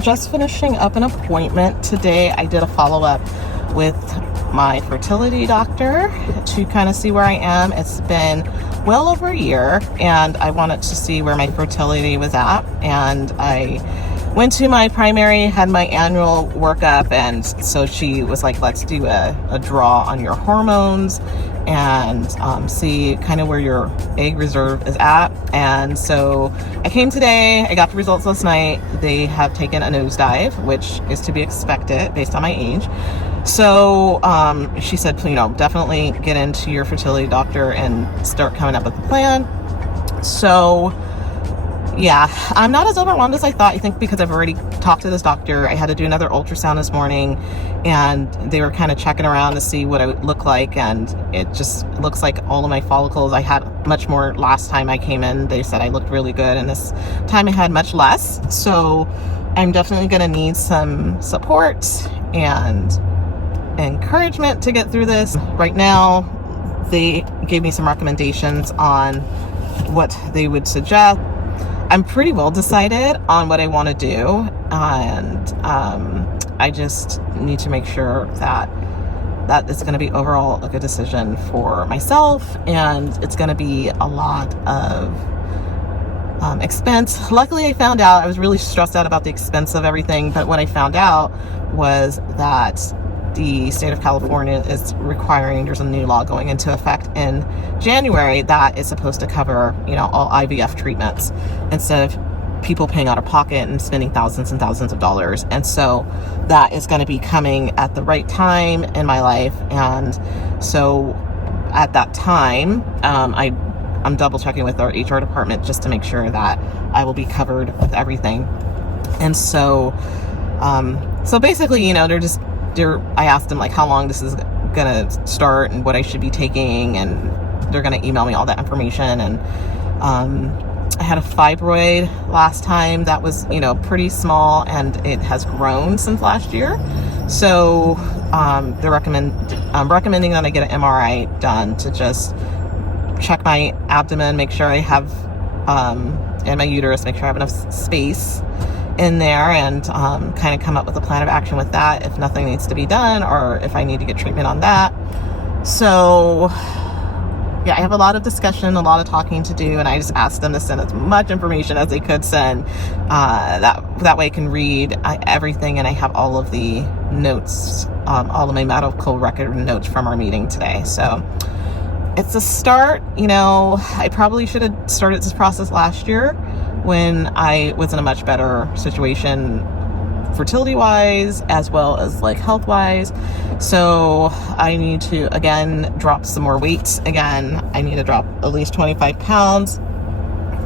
just finishing up an appointment today. I did a follow-up with my fertility doctor to kind of see where I am. It's been well over a year, and I wanted to see where my fertility was at. And I went to my primary, had my annual workup, and so she was like, let's do a draw on your hormones and see kind of where your egg reserve is at. And so I came today, I got the results last night. They have taken a nosedive, which is to be expected based on my age. So she said, definitely get into your fertility doctor and start coming up with a plan. So yeah, I'm not as overwhelmed as I thought. I think because I've already talked to this doctor. I had to do another ultrasound this morning, and they were kind of checking around to see what I would look like, and it just looks like all of my follicles. I had much more last time I came in. They said I looked really good, and this time I had much less. So I'm definitely going to need some support and encouragement to get through this. Right now, they gave me some recommendations on what they would suggest. I'm pretty well decided on what I want to do, and I just need to make sure that it's going to be overall a good decision for myself, and it's going to be a lot of expense. Luckily, I found out, I was really stressed out about the expense of everything, but what I found out was that the state of California is requiring, there's a new law going into effect in January that is supposed to cover, all IVF treatments instead of people paying out of pocket and spending thousands and thousands of dollars. And so that is going to be coming at the right time in my life. And so at that time, I'm double checking with our HR department just to make sure that I will be covered with everything. And so, basically, I asked them like how long this is gonna start and what I should be taking, and they're gonna email me all that information. And I had a fibroid last time that was pretty small, and it has grown since last year. So they're recommending that I get an MRI done to just check my abdomen, make sure I have and my uterus, make sure I have enough space in there, and kind of come up with a plan of action with that if nothing needs to be done or if I need to get treatment on that. So yeah, I have a lot of discussion, a lot of talking to do, and I just asked them to send as much information as they could send. That way I can read everything, and I have all of the notes, all of my medical record notes from our meeting today. So it's a start. I probably should have started this process last year when I was in a much better situation fertility-wise as well as like health-wise. So I need to, again, drop some more weight. Again, I need to drop at least 25 pounds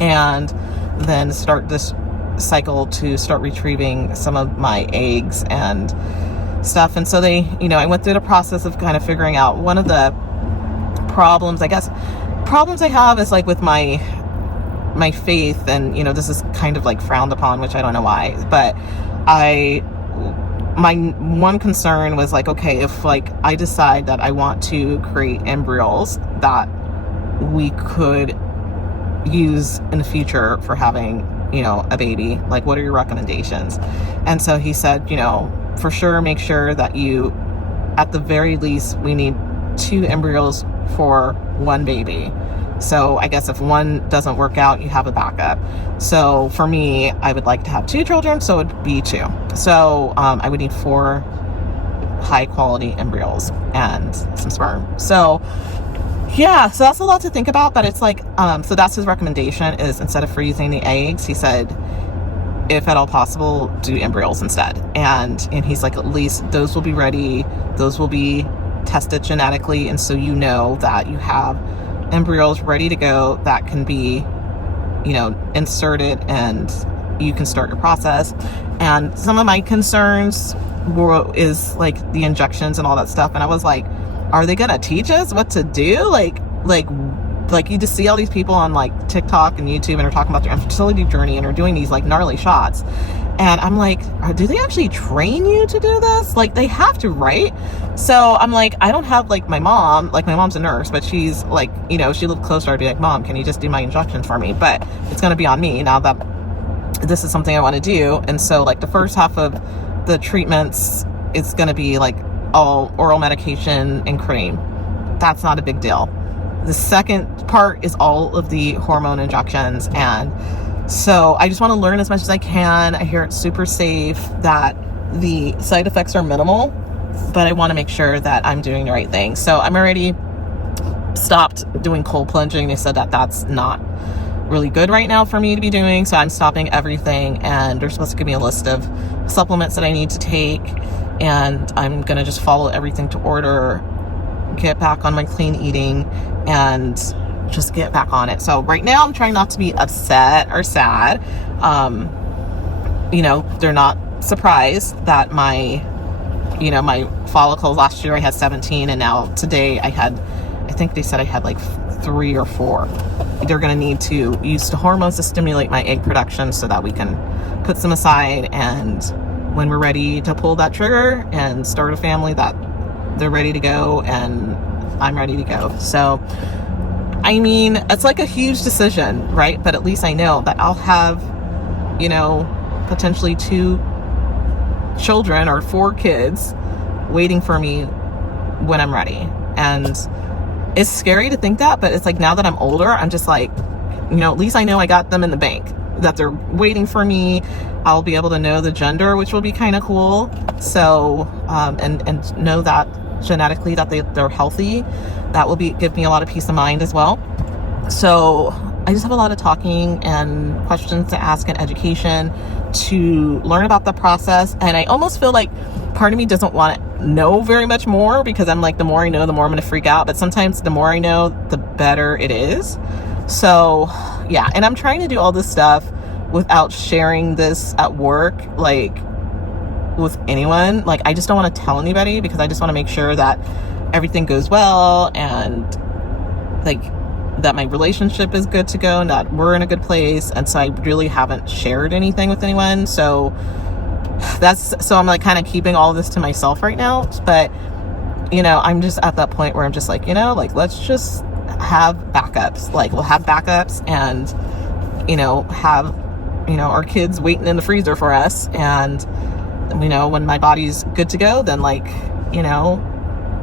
and then start this cycle to start retrieving some of my eggs and stuff. And so I went through the process of kind of figuring out one of the problems I have is like with my faith, and this is kind of like frowned upon, which I don't know why, but my one concern was like, okay, if like I decide that I want to create embryos that we could use in the future for having a baby, like what are your recommendations? And so he said, for sure, make sure that you, at the very least, we need 2 embryos for one baby. So I guess if one doesn't work out, you have a backup. So for me, I would like to have 2 children, so it would be 2. So I would need 4 high quality embryos and some sperm. So yeah, so that's a lot to think about, but it's like, so that's his recommendation, is instead of freezing the eggs, he said, if at all possible, do embryos instead. And he's like, at least those will be ready, those will be tested genetically, and so that you have embryos ready to go that can be inserted and you can start your process. And some of my concerns is like the injections and all that stuff, and I was like, are they gonna teach us what to do? Like you just see all these people on like TikTok and YouTube, and are talking about their infertility journey and are doing these like gnarly shots, and I'm like, do they actually train you to do this? Like, they have to, right? So I'm like, I don't have like my mom's a nurse, but she's like, she lived closer. I'd be like, Mom, can you just do my injections for me? But it's gonna be on me now that this is something I want to do. And so like the first half of the treatments, it's going to be like all oral medication and cream. That's not a big deal. The second part is all of the hormone injections. And so I just want to learn as much as I can. I hear it's super safe, that the side effects are minimal, but I want to make sure that I'm doing the right thing. So I'm already stopped doing cold plunging. They said that that's not really good right now for me to be doing. So I'm stopping everything, and they're supposed to give me a list of supplements that I need to take. And I'm going to just follow everything to order, get back on my clean eating, and just get back on it. So right now I'm trying not to be upset or sad. They're not surprised that my follicles, last year I had 17, and now today I think they said I had like 3 or 4. They're going to need to use the hormones to stimulate my egg production so that we can put some aside, and when we're ready to pull that trigger and start a family, that they're ready to go and I'm ready to go. So I mean, it's like a huge decision, right? But at least I know that I'll have, potentially 2 children or 4 kids waiting for me when I'm ready. And it's scary to think that, but it's like, now that I'm older, I'm just like, at least I know I got them in the bank, that they're waiting for me. I'll be able to know the gender, which will be kind of cool. So, and know that genetically that they're healthy. That will give me a lot of peace of mind as well. So I just have a lot of talking and questions to ask and education to learn about the process. And I almost feel like part of me doesn't want to know very much more, because I'm like, the more I know, the more I'm going to freak out. But sometimes the more I know, the better it is. So yeah, and I'm trying to do all this stuff without sharing this at work, like with anyone. Like, I just don't want to tell anybody, because I just want to make sure that everything goes well, and like that my relationship is good to go, and that we're in a good place. And so I really haven't shared anything with anyone. So I'm like kind of keeping all of this to myself right now. But I'm just at that point where I'm just like, like, let's just have backups. Like, we'll have backups, and have our kids waiting in the freezer for us. And when my body's good to go, then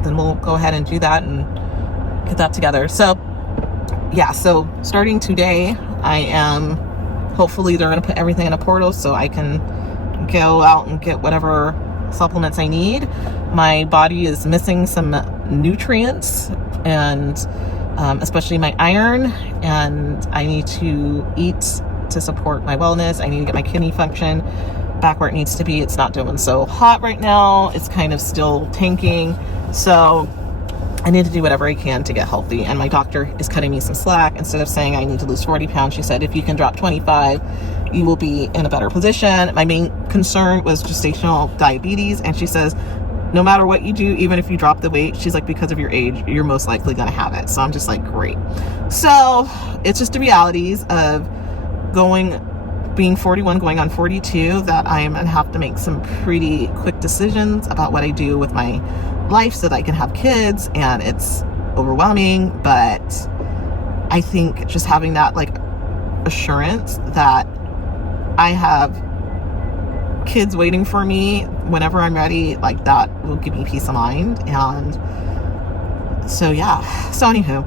then we'll go ahead and do that and get that together. So yeah, so starting today, hopefully they're going to put everything in a portal so I can go out and get whatever supplements I need. My body is missing some nutrients, and especially my iron, and I need to eat to support my wellness. I need to get my kidney function back where it needs to be. It's not doing so hot right now. It's kind of still tanking. So I need to do whatever I can to get healthy. And my doctor is cutting me some slack. Instead of saying I need to lose 40 pounds, she said, if you can drop 25, you will be in a better position. My main concern was gestational diabetes. And she says, no matter what you do, even if you drop the weight, she's like, because of your age, you're most likely going to have it. So I'm just like, great. So it's just the realities of being 41, going on 42, that I am going to have to make some pretty quick decisions about what I do with my life so that I can have kids. And it's overwhelming, but I think just having that like assurance that I have kids waiting for me whenever I'm ready, like that will give me peace of mind. And so yeah, so anywho,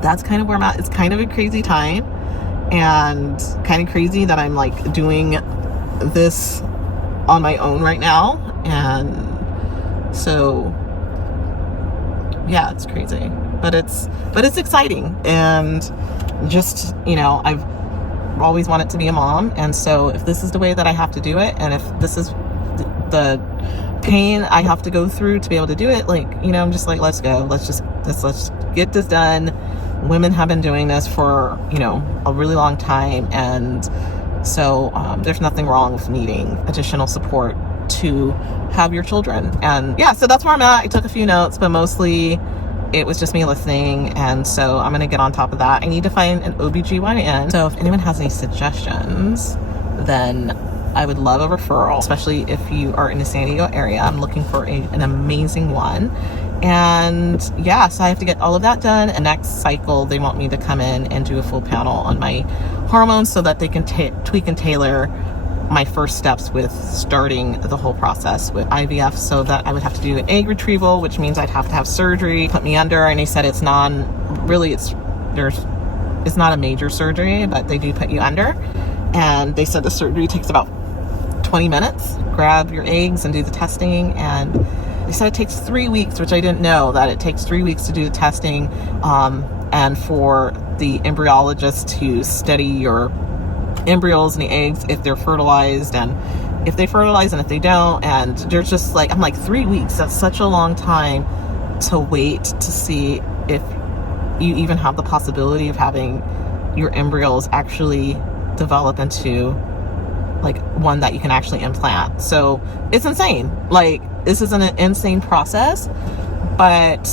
that's kind of where I'm at. It's kind of a crazy time, and kind of crazy that I'm like doing this on my own right now. And so yeah, it's crazy, but it's exciting. And just, I've always wanted to be a mom. And so if this is the way that I have to do it, and if this is the pain I have to go through to be able to do it, like, I'm just like, let's go. Let's get this done. Women have been doing this for, a really long time. And so there's nothing wrong with needing additional support to have your children. And yeah, so that's where I'm at. I took a few notes, but mostly it was just me listening. And so I'm going to get on top of that. I need to find an OBGYN. So if anyone has any suggestions, then I would love a referral, especially if you are in the San Diego area. I'm looking for an amazing one. And yeah, so I have to get all of that done. And next cycle, they want me to come in and do a full panel on my hormones so that they can tweak and tailor my first steps with starting the whole process with IVF. So that I would have to do an egg retrieval, which means I'd have to have surgery, put me under. And they said it's not a major surgery, but they do put you under. And they said the surgery takes about 20 minutes. Grab your eggs and do the testing. And they said it takes 3 weeks, which I didn't know, that it takes 3 weeks to do the testing, and for the embryologist to study your embryos and the eggs, if they're fertilized, and if they fertilize and if they don't. And there's just like, I'm like, 3 weeks, that's such a long time to wait to see if you even have the possibility of having your embryos actually develop into like one that you can actually implant. So it's insane. Like, this is an insane process, but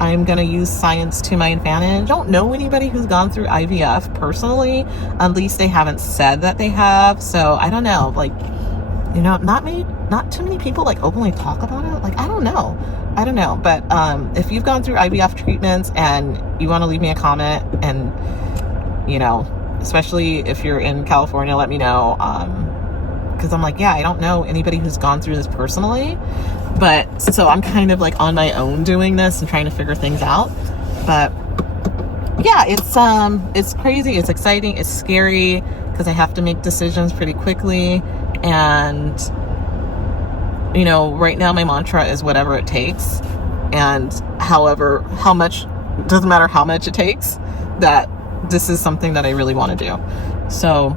I'm going to use science to my advantage. I don't know anybody who's gone through IVF personally. At least they haven't said that they have. So I don't know, like, you know, not too many people like openly talk about it. Like, I don't know. But if you've gone through IVF treatments and you want to leave me a comment, and, you know, especially if you're in California, let me know. Because I'm like, yeah, I don't know anybody who's gone through this personally. But so I'm kind of like on my own doing this and trying to figure things out. But yeah, it's crazy, it's exciting, it's scary, because I have to make decisions pretty quickly. And, you know, right now my mantra is whatever it takes. And doesn't matter how much it takes, that this is something that I really want to do. So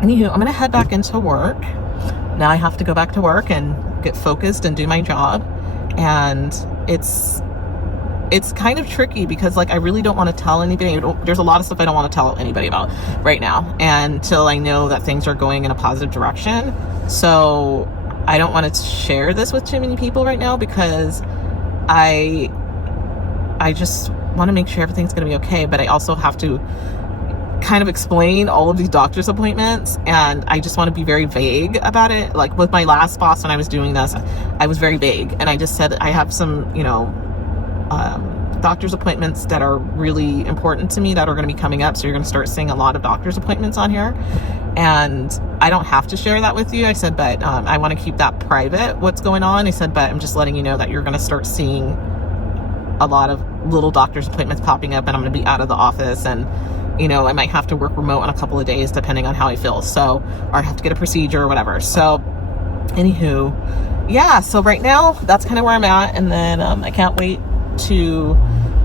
anywho, I'm going to head back into work. Now I have to go back to work and get focused and do my job. And it's kind of tricky because, like, I really don't want to tell anybody. There's a lot of stuff I don't want to tell anybody about right now, until I know that things are going in a positive direction. So I don't want to share this with too many people right now, because I just want to make sure everything's going to be okay. But I also have to kind of explain all of these doctor's appointments, and I just want to be very vague about it. Like with my last boss, when I was doing this, I was very vague, and I just said I have some, you know, doctor's appointments that are really important to me that are going to be coming up. So you're going to start seeing a lot of doctor's appointments on here, and I don't have to share that with you. I said, but I want to keep that private, what's going on. I said, but I'm just letting you know that you're going to start seeing a lot of little doctor's appointments popping up, and I'm going to be out of the office, and, you know, I might have to work remote on a couple of days depending on how I feel. So, or I have to get a procedure or whatever. So anywho, yeah, so right now that's kind of where I'm at. And then I can't wait to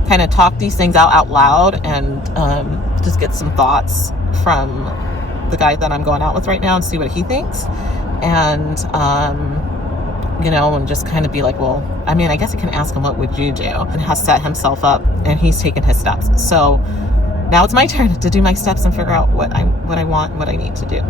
kind of talk these things out loud, and just get some thoughts from the guy that I'm going out with right now and see what he thinks. And you know, and just kind of be like, well, I mean, I guess I can ask him, what would you do? And has set himself up, and he's taken his steps. So now it's my turn to do my steps and figure out what I want, what I need to do.